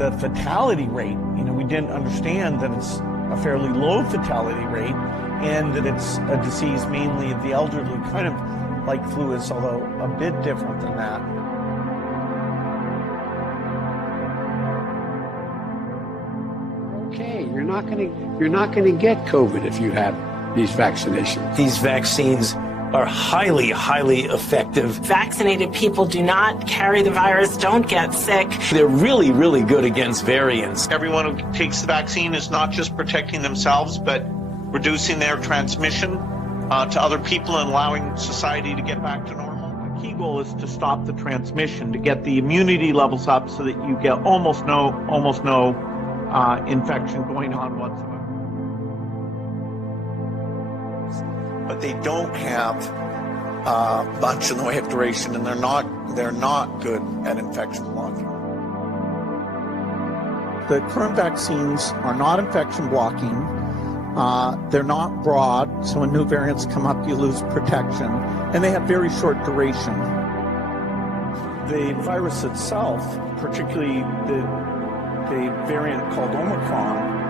the fatality rate. We didn't understand that it's a fairly low fatality rate and that it's a disease mainly of the elderly, kind of like flu is, although a bit different than that. Okay, you're not going to get COVID if you have these vaccinations. These vaccines are highly, highly effective. Vaccinated people do not carry the virus, don't get sick. They're really, really good against variants. Everyone who takes the vaccine is not just protecting themselves, but reducing their transmission to other people and allowing society to get back to normal. The key goal is to stop the transmission, to get the immunity levels up so that you get almost no infection going on whatsoever. But they don't have much in the way of duration, and they're not good at infection blocking. The current vaccines are not infection blocking. They're not broad, so when new variants come up, you lose protection, and they have very short duration. The virus itself, particularly the variant called Omicron,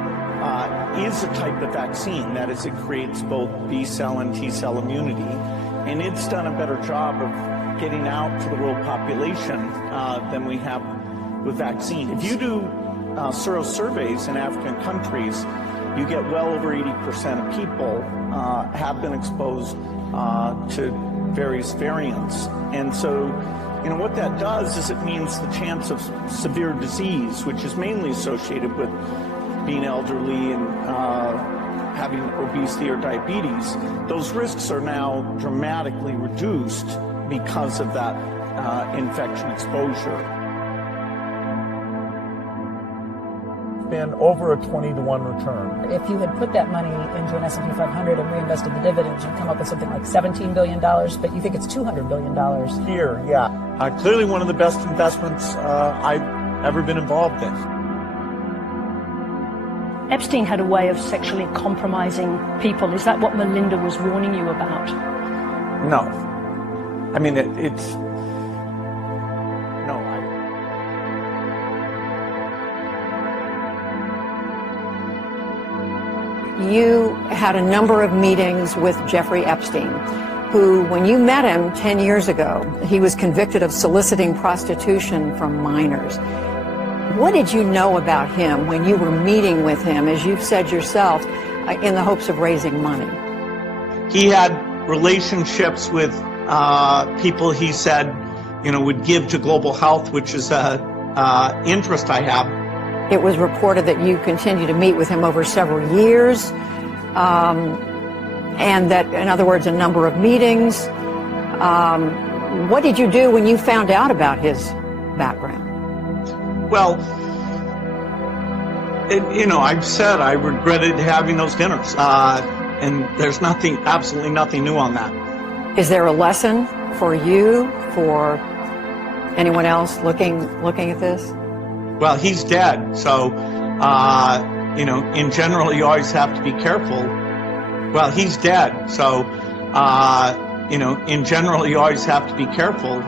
is a type of vaccine. That is, it creates both B-cell and T-cell immunity, and it's done a better job of getting out to the world population than we have with vaccine. If you do sero-surveys in African countries, you get well over 80% of people have been exposed to various variants. And so, what that does is it means the chance of severe disease, which is mainly associated with being elderly and having obesity or diabetes, those risks are now dramatically reduced because of that infection exposure. Been over a 20-to-1 return. If you had put that money into an S&P 500 and reinvested the dividends, you'd come up with something like $17 billion, but you think it's $200 billion. Here, yeah. Clearly one of the best investments I've ever been involved in. Epstein had a way of sexually compromising people. Is that what Melinda was warning you about? No. I mean, it's... No. You had a number of meetings with Jeffrey Epstein, who, when you met him 10 years ago, he was convicted of soliciting prostitution from minors. What did you know about him when you were meeting with him, as you've said yourself, in the hopes of raising money? He had relationships with people he said, would give to global health, which is an interest I have. It was reported that you continued to meet with him over several years, and that, in other words, a number of meetings. What did you do when you found out about his background? Well, I've said I regretted having those dinners, and there's absolutely nothing new on that. Is there a lesson for you, for anyone else looking at this? Well, he's dead, so, in general, you always have to be careful. Well, he's dead, so, in general, you always have to be careful.